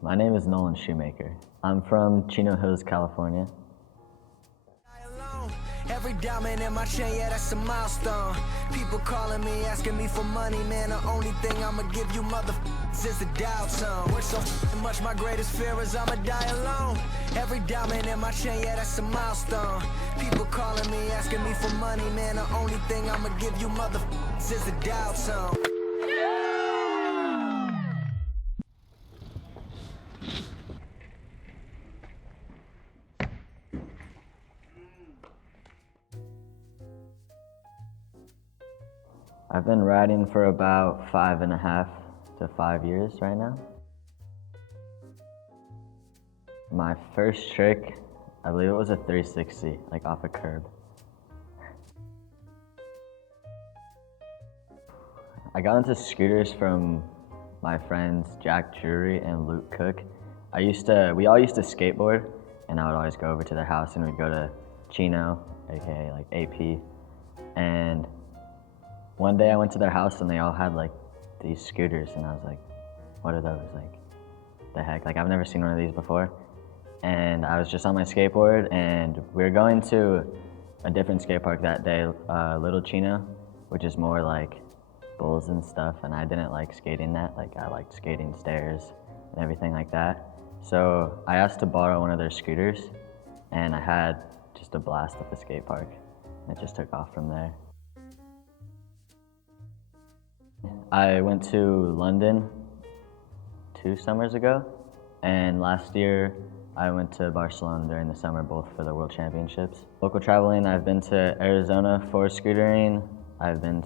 My name is Nolan Shoemaker. I'm from Chino Hills, California. Every diamond in my chain, yeah, that's a milestone. People calling me, asking me for money, man. The only thing I'ma give you motherfuckers is the doubt zone. Work so much, my greatest fear is I'ma die alone. Every diamond in my chain, yeah, that's a milestone. People calling me, asking me for money, man. The only thing I'ma give you motherfuckers is the doubt zone. I've been riding for about 5.5 to 5 years right now. My first trick, I believe it was a 360, like off a curb. I got into scooters from my friends Jack Drury and Luke Cook. We all used to skateboard, and I would always go over to their house and we'd go to Chino, aka like AP, and one day I went to their house and they all had like these scooters, and I was like, what are those? Like, the heck? Like, I've never seen one of these before. And I was just on my skateboard, and we were going to a different skate park that day, Little Chino, which is more like bulls and stuff, and I didn't like skating that. Like, I liked skating stairs and everything like that. So I asked to borrow one of their scooters, and I had just a blast at the skate park. And it just took off from there. I went to London 2 summers ago, and last year I went to Barcelona during the summer, both for the World Championships. Local traveling, I've been to Arizona for scootering. I went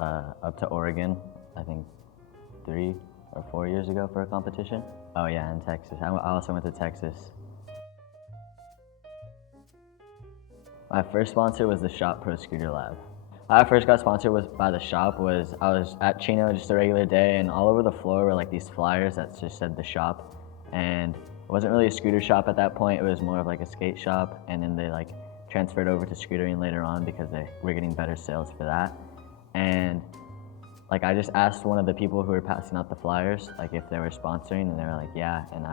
up to Oregon, I think 3 or 4 years ago for a competition. Oh yeah, in Texas. I also went to Texas. My first sponsor was the Shop Pro Scooter Lab. How I first got sponsored by the shop was I was at Chino just a regular day, and all over the floor were like these flyers that just said the shop, and it wasn't really a scooter shop at that point. It was more of like a skate shop, and then they like transferred over to scootering later on because they were getting better sales for that. And like I just asked one of the people who were passing out the flyers like if they were sponsoring, and they were like yeah. And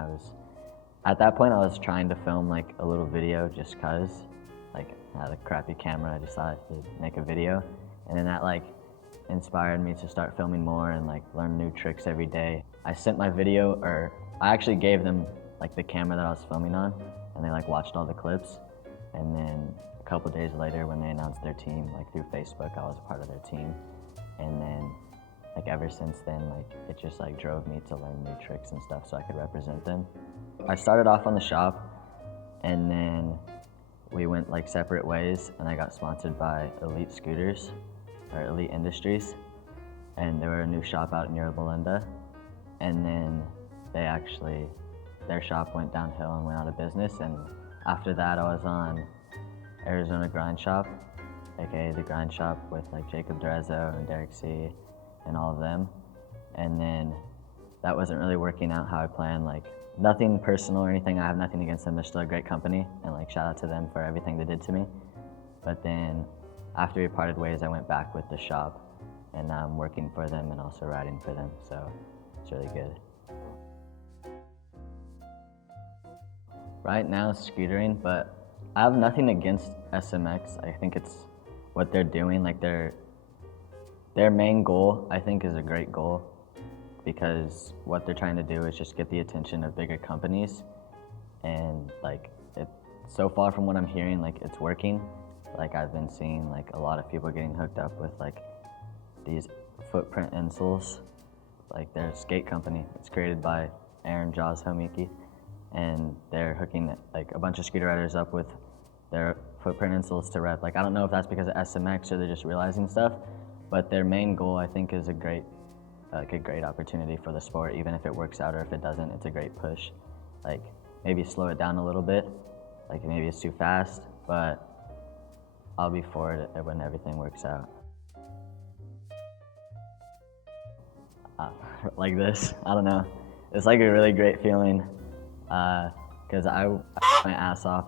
at that point I was trying to film like a little video just cause. Like, I had a crappy camera, I just thought to make a video. And then that like inspired me to start filming more and like learn new tricks every day. I sent my video, or I actually gave them like the camera that I was filming on, and they like watched all the clips. And then a couple days later when they announced their team, like through Facebook, I was a part of their team. And then like ever since then, like it just like drove me to learn new tricks and stuff so I could represent them. I started off on the shop, and then we went like separate ways, and I got sponsored by Elite Scooters, or Elite Industries, and they were a new shop out in Yorba Linda. And then their shop went downhill and went out of business, and after that I was on Arizona Grind Shop, aka The Grind Shop, with like Jacob Drezzo and Derek C. and all of them. And then that wasn't really working out how I planned. Like, nothing personal or anything, I have nothing against them, they're still a great company, and like shout out to them for everything they did to me. But then after we parted ways, I went back with the shop, and now I'm working for them and also riding for them, so it's really good. Right now scootering, but I have nothing against SMX. I think it's what they're doing, like their main goal I think is a great goal, because what they're trying to do is just get the attention of bigger companies, and like so far from what I'm hearing, like it's working. Like I've been seeing like a lot of people getting hooked up with like these footprint insoles, like their skate company. It's created by Aaron Jaws Homiki, and they're hooking like a bunch of scooter riders up with their footprint insoles to rep. Like I don't know if that's because of SMX or they're just realizing stuff, but their main goal I think is a great opportunity for the sport. Even if it works out or if it doesn't, it's a great push. Like maybe slow it down a little bit, like maybe it's too fast, but I'll be for it when everything works out. Like this, I don't know. It's like a really great feeling, because I my ass off.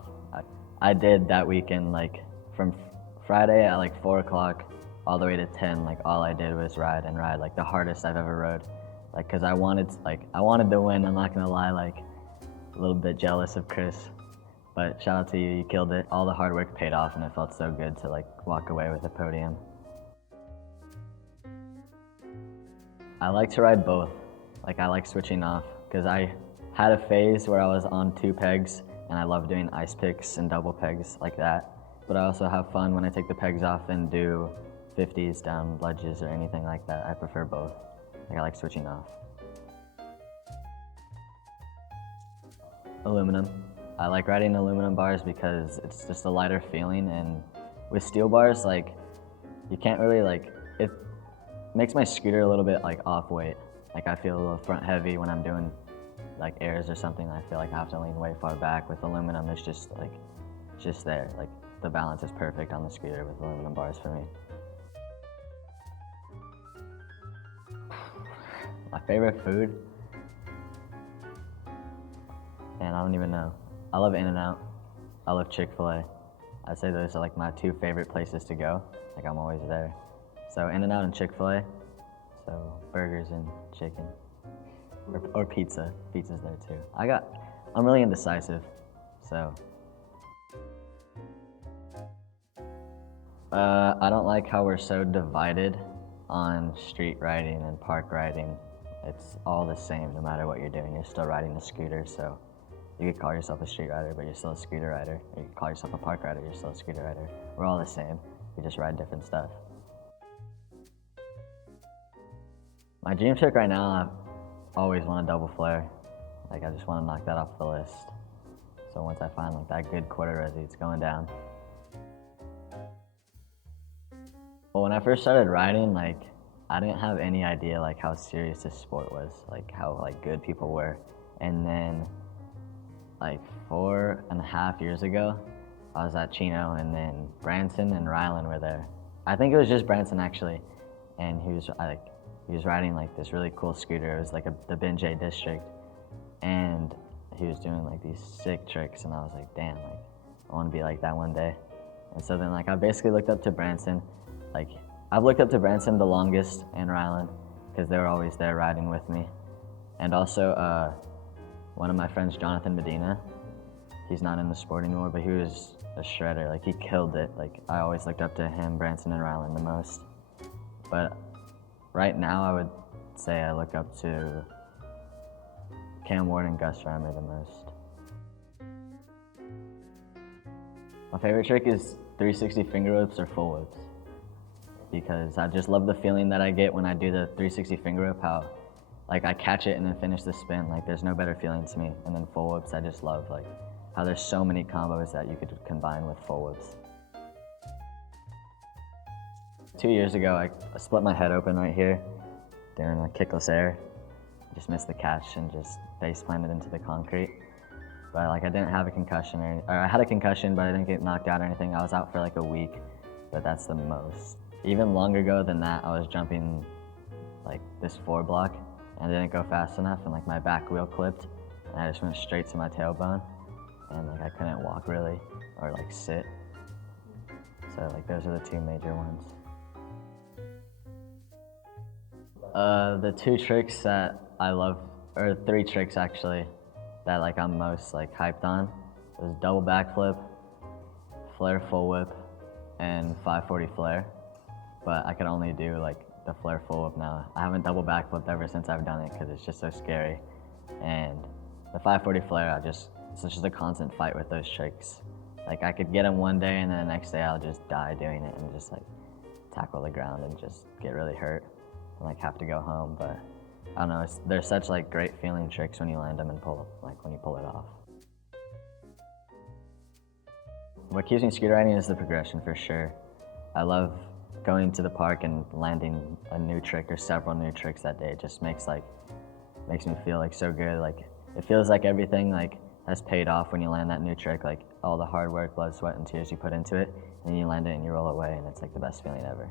I did that weekend, like from Friday at like 4 o'clock all the way to 10, like all I did was ride and ride, like the hardest I've ever rode. like, cause I wanted to win. I'm not gonna lie, like, a little bit jealous of Chris, but shout out to you, you killed it. All the hard work paid off, and it felt so good to like walk away with a podium. I like to ride both. Like, I like switching off, cause I had a phase where I was on 2 pegs, and I love doing ice picks and double pegs like that. But I also have fun when I take the pegs off and do 50s down ledges or anything like that. I prefer both. Like, I like switching off. Aluminum. I like riding aluminum bars because it's just a lighter feeling, and with steel bars, like, you can't really, like, it makes my scooter a little bit like off weight. Like, I feel a little front heavy when I'm doing like airs or something. I feel like I have to lean way far back. With aluminum, it's just like, just there. Like, the balance is perfect on the scooter with aluminum bars for me. My favorite food? And I don't even know. I love In-N-Out. I love Chick-fil-A. I'd say those are like my 2 favorite places to go. Like, I'm always there. So In-N-Out and Chick-fil-A. So burgers and chicken. Or pizza. Pizza's there too. I'm really indecisive, so. I don't like how we're so divided on street riding and park riding. It's all the same no matter what you're doing. You're still riding a scooter, so you could call yourself a street rider, but you're still a scooter rider. Or you could call yourself a park rider, you're still a scooter rider. We're all the same. We just ride different stuff. My dream trick right now, I always want a double flare. Like, I just want to knock that off the list. So once I find like that good quarter resi, it's going down. Well, when I first started riding, like, I didn't have any idea like how serious this sport was, like how like good people were. And then like 4.5 years ago, I was at Chino, and then Branson and Rylan were there. I think it was just Branson actually, and he was riding like this really cool scooter. It was like the Ben J District, and he was doing like these sick tricks, and I was like, damn, like, I want to be like that one day. And so then like I basically looked up to Branson. Like, I've looked up to Branson the longest, and Rylan, because they were always there riding with me. And also one of my friends, Jonathan Medina, he's not in the sport anymore, but he was a shredder. Like, he killed it. Like, I always looked up to him, Branson, and Rylan the most. But right now, I would say I look up to Cam Ward and Gus Reimer the most. My favorite trick is 360 finger whips or full whips, because I just love the feeling that I get when I do the 360 finger whip, how like I catch it and then finish the spin. Like, there's no better feeling to me. And then full whips, I just love like how there's so many combos that you could combine with full whips. 2 years ago, I split my head open right here during a kickless air. Just missed the catch and just face planted into the concrete. But like, I didn't have a concussion, or I had a concussion, but I didn't get knocked out or anything. I was out for like a week, but that's the most. Even longer ago than that, I was jumping like this 4 block, and I didn't go fast enough, and like my back wheel clipped, and I just went straight to my tailbone, and like I couldn't walk really, or like sit. So like, those are the 2 major ones. The 2 tricks that I love, or 3 tricks actually, that like I'm most like hyped on, is double backflip, flare full whip, and 540 flare. But I can only do like the flare full whip now. I haven't double backflipped ever since I've done it, because it's just so scary. And the 540 flare, it's just a constant fight with those tricks. Like, I could get them one day, and then the next day I'll just die doing it and just like tackle the ground and just get really hurt and like have to go home. But I don't know, they're such like great feeling tricks when you land them and when you pull it off. What keeps me scooter riding is the progression, for sure. I love going to the park and landing a new trick or several new tricks that day. It just makes me feel like so good. Like, it feels like everything like has paid off when you land that new trick. Like, all the hard work, blood, sweat, and tears you put into it, and then you land it and you roll away, and it's like the best feeling ever.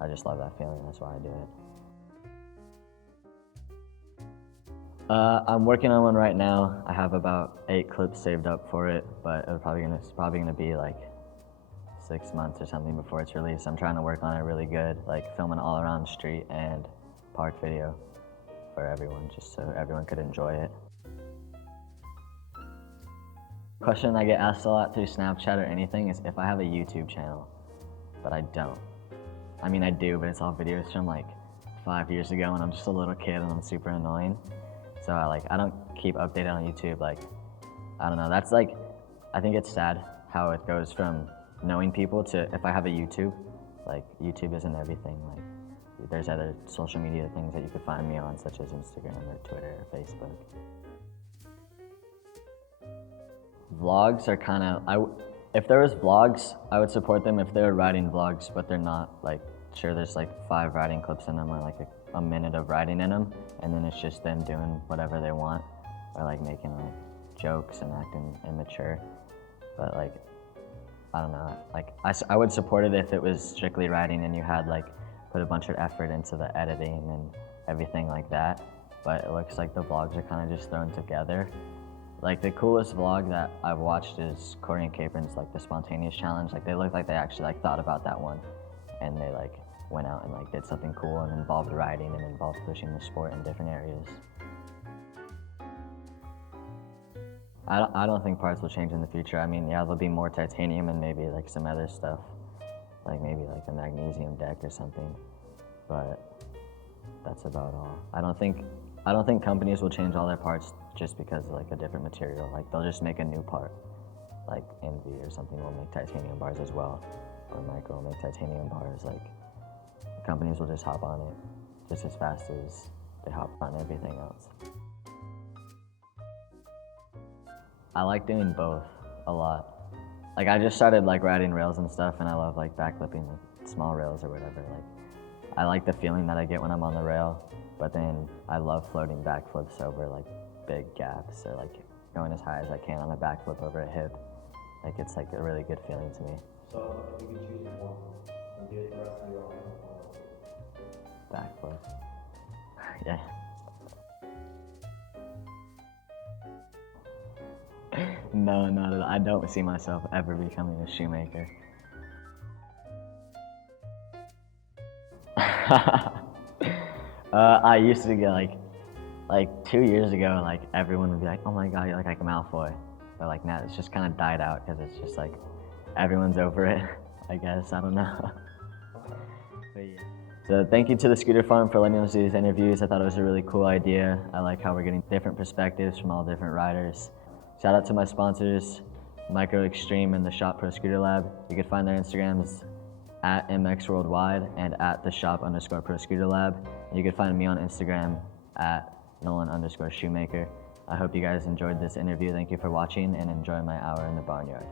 I just love that feeling. That's why I do it. I'm working on one right now. I have about 8 clips saved up for it, but it's probably gonna be like 6 months or something before it's released. I'm trying to work on it really good, like film an all around street and park video for everyone, just so everyone could enjoy it. Question I get asked a lot through Snapchat or anything is if I have a YouTube channel, but I don't. I mean, I do, but it's all videos from like 5 years ago when I'm just a little kid and I'm super annoying. So I don't keep updated on YouTube. Like, I don't know, that's like, I think it's sad how it goes from knowing people to if I have a YouTube, like YouTube isn't everything. Like, there's other social media things that you could find me on, such as Instagram or Twitter or Facebook. Vlogs are kind of, if there was vlogs, I would support them if they were riding vlogs, but they're not. Like, sure, there's like 5 riding clips in them or like a minute of riding in them, and then it's just them doing whatever they want, or like making like jokes and acting immature. But like, I don't know, like I would support it if it was strictly riding and you had like put a bunch of effort into the editing and everything like that. But it looks like the vlogs are kind of just thrown together. Like, the coolest vlog that I've watched is Corey and Capron's, like, the spontaneous challenge. Like, they look like they actually like thought about that one, and they like went out and like did something cool and involved riding and involved pushing the sport in different areas. I don't think parts will change in the future. I mean, yeah, there'll be more titanium and maybe like some other stuff, like maybe like a magnesium deck or something, but that's about all. I don't think companies will change all their parts just because of like a different material. Like, they'll just make a new part, like Envy or something will make titanium bars as well, or Micro will make titanium bars. Like, companies will just hop on it just as fast as they hop on everything else. I like doing both a lot. Like, I just started like riding rails and stuff, and I love like backflipping like small rails or whatever. Like, I like the feeling that I get when I'm on the rail, but then I love floating backflips over like big gaps, or like going as high as I can on a backflip over a hip. Like, it's like a really good feeling to me. So if you could choose one and do it the rest of your life, Backflip. Yeah. No, not at all. I don't see myself ever becoming a shoemaker. I used to get like 2 years ago, like everyone would be like, "Oh my God, you're like Malfoy," but like now it's just kind of died out because it's just like everyone's over it. I guess, I don't know. But yeah. So thank you to the Scooter Farm for letting us do these interviews. I thought it was a really cool idea. I like how we're getting different perspectives from all different riders. Shout out to my sponsors, Micro Extreme and the Shop Pro Scooter Lab. You can find their Instagrams at MX Worldwide and at the shop_pro Scooter Lab. You can find me on Instagram at Nolan_Shoemaker. I hope you guys enjoyed this interview. Thank you for watching, and enjoy my hour in the barnyard.